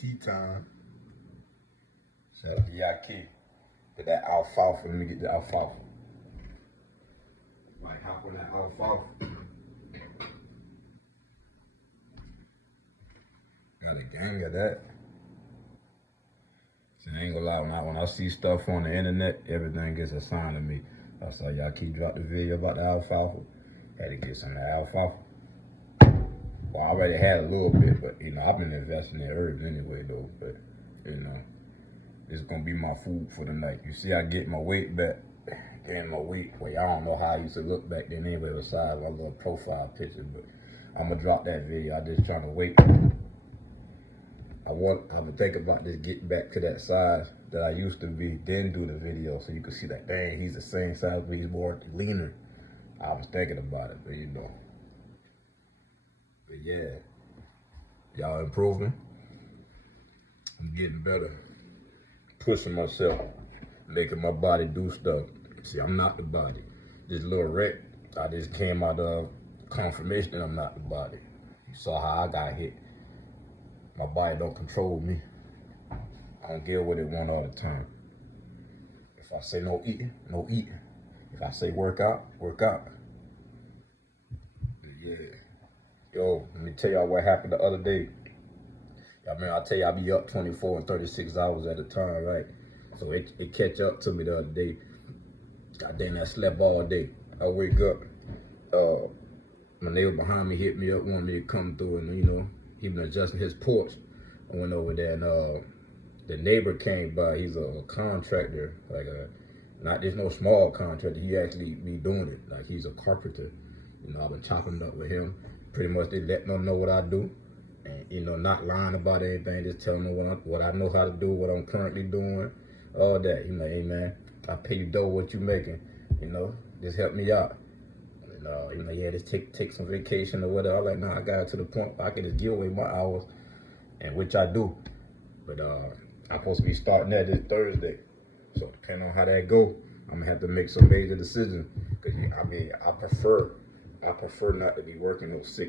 Tea time. Shout out to Yaki. Get that alfalfa. Let me get the alfalfa. Might hop on that alfalfa. Got a gang of that. See, I ain't gonna lie, when I see stuff on the internet, everything gets assigned to me. I saw Yaki drop the video about the alfalfa. Had to get some of the alfalfa. Well, I already had a little bit, but I've been investing in herbs anyway though. But it's gonna be my food for the night. You see, I get my weight back. Getting my weight. Well, I don't know how I used to look back then anyway, besides my little profile picture. But I'm gonna drop that video. I just trying to wait. I would think about this, getting back to that size that I used to be, then do the video, so you can see that, dang, he's the same size, but he's more leaner. I was thinking about it, but But yeah, y'all improving. I'm getting better, pushing myself, making my body do stuff. See, I'm not the body. This little wreck, I just came out of confirmation that I'm not the body. You saw how I got hit. My body don't control me. I don't get what it want all the time. If I say no eating, no eating. If I say work out, work out. But yeah. Yo, let me tell y'all what happened the other day. Y'all remember I tell you I be up 24 and 36 hours at a time, right? So it catch up to me the other day. God damn, I slept all day. I wake up, my neighbor behind me hit me up, wanted me to come through, and he been adjusting his porch. I went over there, and the neighbor came by. He's a contractor, not just no small contractor. He actually be doing it. Like, he's a carpenter. I've been chopping it up with him. Pretty much they let them know what I do, and not lying about anything, just telling them what I know how to do, what I'm currently doing, all that. Hey man, I pay you dough what you making, just help me out. Yeah, just take some vacation or whatever. I'm like, nah, I got to the point where I can just give away my hours, and which I do. But I'm supposed to be starting that this Thursday. So depending on how that go, I'm gonna have to make some major decisions. Cause I prefer not to be working those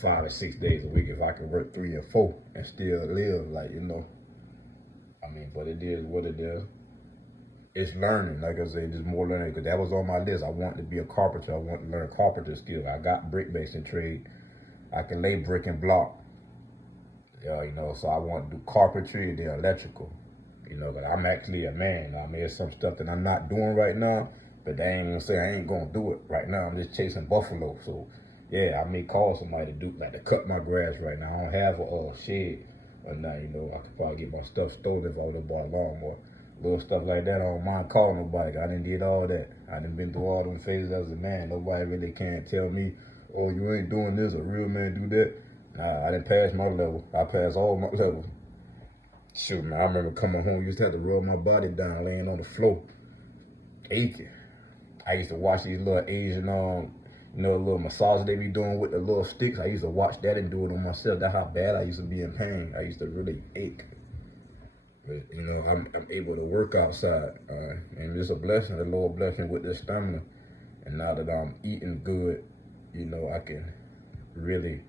5 or 6 days a week. If I can work 3 or 4 and still live, but it is what it is. It's learning, like I said, there's more learning, because that was on my list. I wanted to be a carpenter. I want to learn carpenter skills. I got brick mason trade. I can lay brick and block. So I want to do carpentry and then electrical. But I'm actually a man. There's some stuff that I'm not doing right now, but they ain't gonna say I ain't gonna do it right now. I'm just chasing buffalo. So yeah, I may call somebody to do, to cut my grass right now. I don't have a shed or nothing, I could probably get my stuff stolen if I would have bought a lawnmower. Little stuff like that, I don't mind calling nobody. I done did all that. I done been through all them phases as a man. Nobody really can't tell me, oh, you ain't doing this, a real man do that. Nah, I done passed my level. I passed all my levels. Shoot, man, I remember coming home, used to have to rub my body down, laying on the floor, aching. I used to watch these little Asian, little massages they be doing with the little sticks. I used to watch that and do it on myself. That's how bad I used to be in pain. I used to really ache. But, I'm able to work outside, and it's a blessing, the Lord blessing with this stamina. And now that I'm eating good, I can really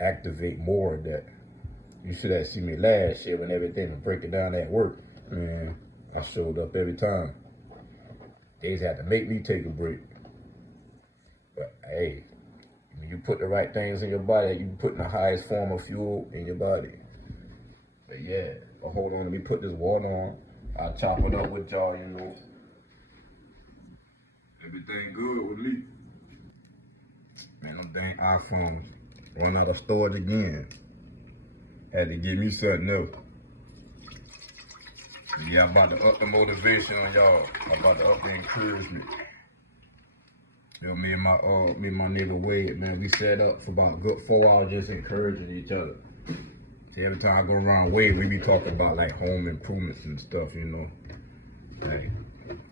activate more of that. You should have seen me last year when everything was breaking down at work. Man, I showed up every time. They just had to make me take a break. But hey, when you put the right things in your body, you put the highest form of fuel in your body. But yeah, hold on, let me put this water on. I'll chop it up with y'all, Everything good with me. Man, them dang iPhones run out of storage again. Had to give me something else. Yeah, I'm about to up the motivation on y'all. I'm about to up the encouragement. Me and my nigga Wade, man, we sat up for about a good 4 hours just encouraging each other. See, every time I go around Wade, we be talking about home improvements and stuff,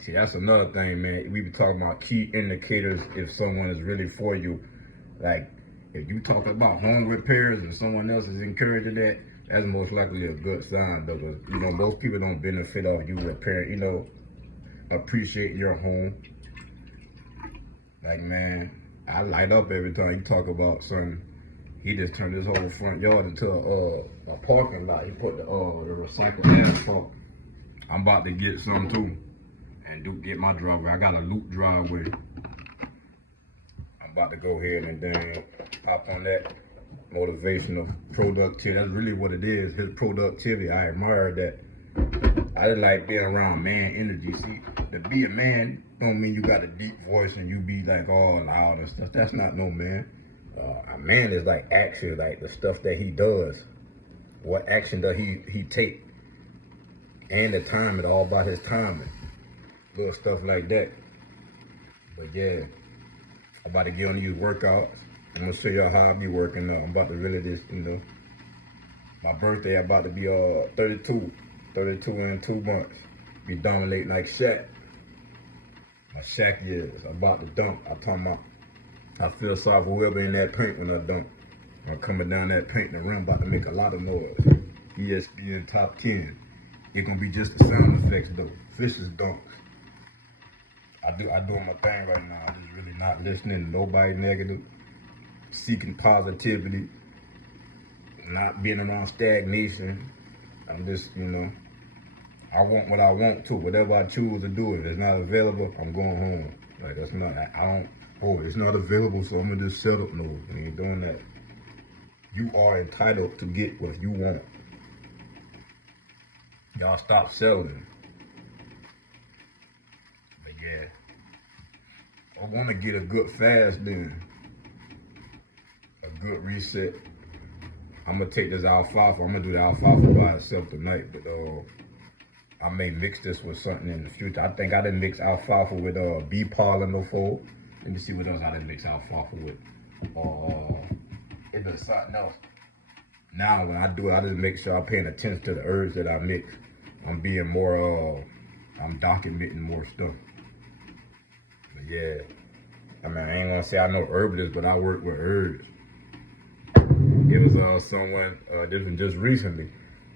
See, that's another thing, man. We be talking about key indicators if someone is really for you. If you talking about home repairs and someone else is encouraging that, that's most likely a good sign, because most people don't benefit off you repairing, appreciate your home. Man, I light up every time you talk about something He just turned his whole front yard into a parking lot. He put the recycled asphalt. I'm about to get some too and get my driveway. I got a loop driveway. I'm about to go ahead and then hop on that motivation of productivity. That's really what it is. His productivity. I admire that. I just like being around man energy. See, to be a man don't mean you got a deep voice and you be like all loud and stuff. That's not no man. A man is like action, like the stuff that he does. What action does he take? And the timing, all about his timing. Little stuff like that. But yeah, I'm about to get on these workouts. I'm gonna show y'all how I be working out. I'm about to really just, my birthday, I'm about to be 32 in 2 months. Be dominating like Shaq. My Shaq years. I'm about to dunk. I feel sorry for whoever in that paint when I dunk. I'm coming down that paint and the rim about to make a lot of noise. ESPN top 10. It's gonna be just the sound effects though. Fishes dunks. I doing my thing right now. I'm just really not listening to nobody negative. Seeking positivity. Not being around stagnation. I'm just, I want what I want to. Whatever I choose to do, if it's not available, I'm going home. Like that's not, it's not available, so I'm gonna just shut up. No, we ain't doing that. You are entitled to get what you want. Y'all stop selling. But yeah, I wanna get a good fast then. A good reset. I'm gonna take this alfalfa. I'm gonna do the alfalfa by itself tonight, but I may mix this with something in the future. I think I didn't mix alfalfa with bee pollen before. Let me see what else I didn't mix alfalfa with. It been something else. Now when I do it, I just make sure I'm paying attention to the herbs that I mix. I'm being more, I'm documenting more stuff. But yeah, I mean, I ain't gonna say I know herbalists, but I work with herbs. It was someone, this was just recently.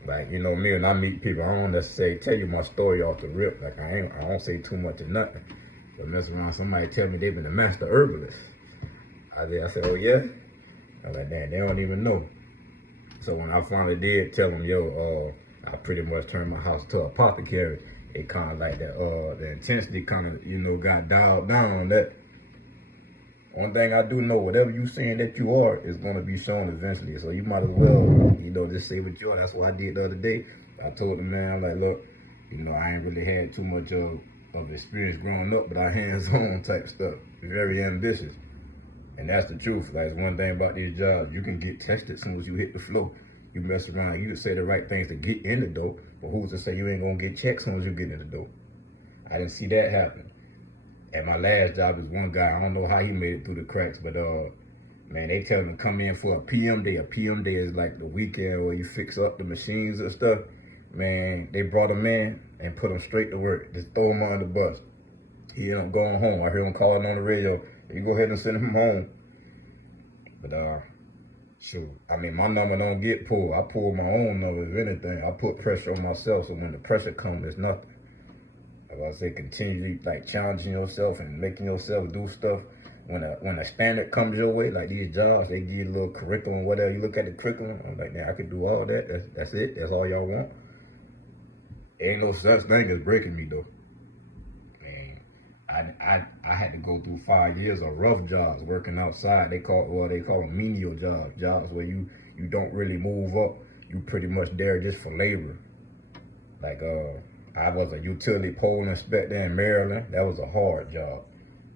Like, me, when I meet people, I don't necessarily tell you my story off the rip. Like, I don't say too much of nothing. But mess around, somebody tell me they've been a master herbalist. I said, oh yeah? I'm like, damn, they don't even know. So when I finally did tell them, I pretty much turned my house to an apothecary, it kind of like the intensity kind of, got dialed down on that. One thing I do know, whatever you saying that you are is going to be shown eventually. So you might as well, just say what you are. That's what I did the other day. I told the man, I'm like, look, I ain't really had too much of experience growing up, but I hands-on type stuff. Very ambitious. And that's the truth. Like, one thing about these jobs, you can get tested as soon as you hit the floor. You mess around, you can say the right things to get in the door, but who's to say you ain't going to get checked as soon as you get in the door? I didn't see that happen. And my last job is one guy, I don't know how he made it through the cracks, but man, they tell him to come in for a PM day. A PM day is like the weekend where you fix up the machines and stuff. Man, they brought him in and put him straight to work. Just throw him on the bus. He ended up going home. I heard him calling on the radio. You go ahead and send him home. But shoot, I mean, my number don't get pulled. I pull my own number, if anything. I put pressure on myself, so when the pressure comes, it's nothing. Like I say, continually like challenging yourself and making yourself do stuff. When a standard comes your way, like these jobs, they give you a little curriculum, whatever. You look at the curriculum, I'm like, man, I can do all that. That's it. That's all y'all want. Ain't no such thing as breaking me though. Man, I had to go through 5 years of rough jobs working outside. They call them menial jobs where you don't really move up. You pretty much there just for labor. Like I was a utility pole inspector in Maryland. That was a hard job.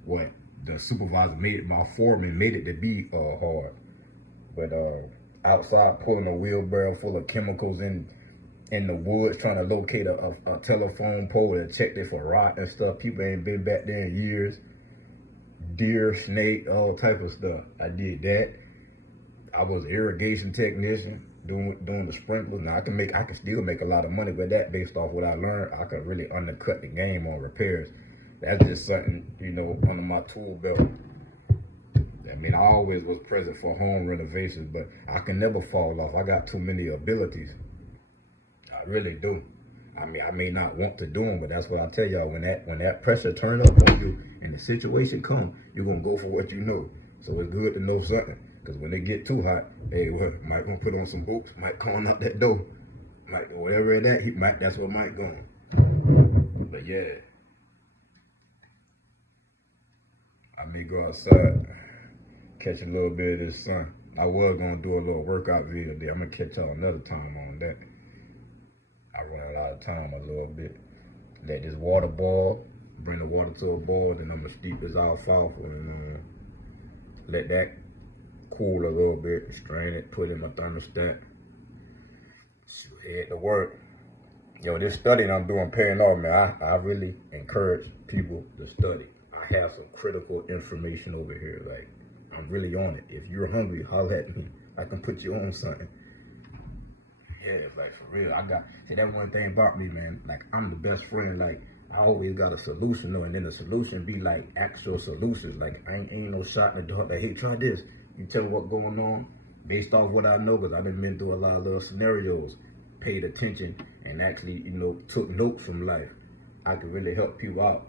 What the supervisor made it, my foreman made it to be hard. But outside pulling a wheelbarrow full of chemicals in the woods, trying to locate a telephone pole and check it for rot and stuff. People ain't been back there in years. Deer, snake, all type of stuff. I did that. I was an irrigation technician. Doing the sprinklers. Now I can still make a lot of money with that based off what I learned. I could really undercut the game on repairs. That's just something, under my tool belt. I mean, I always was present for home renovations, but I can never fall off. I got too many abilities. I really do. I mean, I may not want to do them, but that's what I tell y'all. When that pressure turn up on you and the situation come, you're gonna go for what you know. So it's good to know something. Because when they get too hot, hey, what, might gonna put on some boots, might come out that door. Might, whatever that, he might, that's what might go on. But yeah, I may go outside, catch a little bit of this sun. I was gonna do a little workout video there. I'm gonna catch y'all another time on that. I run out of time a little bit. Let this water boil, bring the water to a boil, then I'm gonna steep this alfalfa and let that cool a little bit, strain it, put it in my thermostat. Head to work. Yo, this study I'm doing paying off, man. I really encourage people to study. I have some critical information over here. Like, I'm really on it. If you're hungry, holler at me. I can put you on something. Yeah, it's like for real. See, that one thing about me, man. Like, I'm the best friend. Like, I always got a solution though, and then the solution be like actual solutions. Like, I ain't no shot in the dark. Like, hey, try this. You tell me what's going on based off what I know, because I've been through a lot of little scenarios, paid attention, and actually, took notes from life. I can really help people out.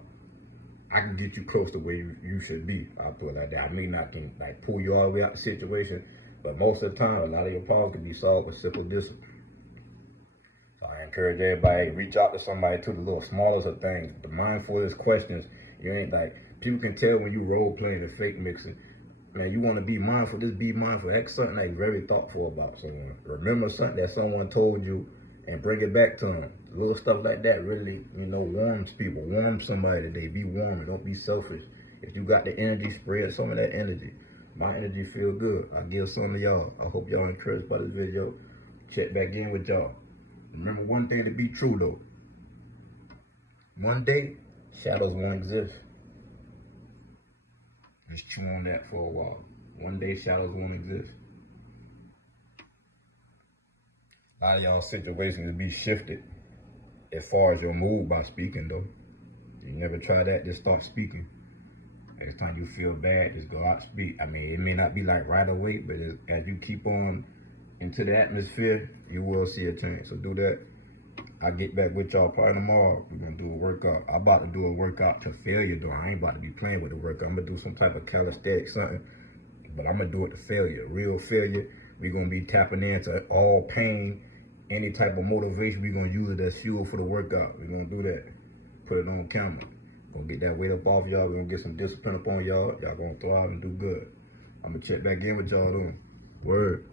I can get you close to where you should be. I'll put it like that. I may not can like pull you all the way out the situation, but most of the time, a lot of your problems can be solved with simple discipline. So I encourage everybody, reach out to somebody to the little smallest of things. The mindfulness questions, you ain't like, people can tell when you role playing and fake mixing. Man, you want to be mindful, just be mindful. That's something that you're very thoughtful about. So remember something that someone told you and bring it back to them. Little stuff like that really, warms people. Warm somebody today. Be warm. Don't be selfish. If you got the energy, spread some of that energy. My energy feel good. I give some to y'all. I hope y'all encouraged by this video. Check back in with y'all. Remember one thing to be true though. One day, shadows won't exist. Just chew on that for a while. One day, shadows won't exist. A lot of y'all situations will be shifted as far as your mood by speaking though. You never try that, just start speaking. Next time you feel bad, just go out and speak. I mean, it may not be like right away, but as you keep on into the atmosphere, you will see a change. So do that. I'll get back with y'all probably tomorrow. We're gonna do a workout. I'm about to do a workout to failure though. I ain't about to be playing with the workout. I'm gonna do some type of calisthenics something, but I'm gonna do it to failure, real failure. We're gonna be tapping into all pain, any type of motivation. We're gonna use it as fuel for the workout. We're gonna do that. Put it on camera. Gonna get that weight up off y'all. We're gonna get some discipline up on y'all. Y'all gonna thrive and do good. I'm gonna check back in with y'all though. Word.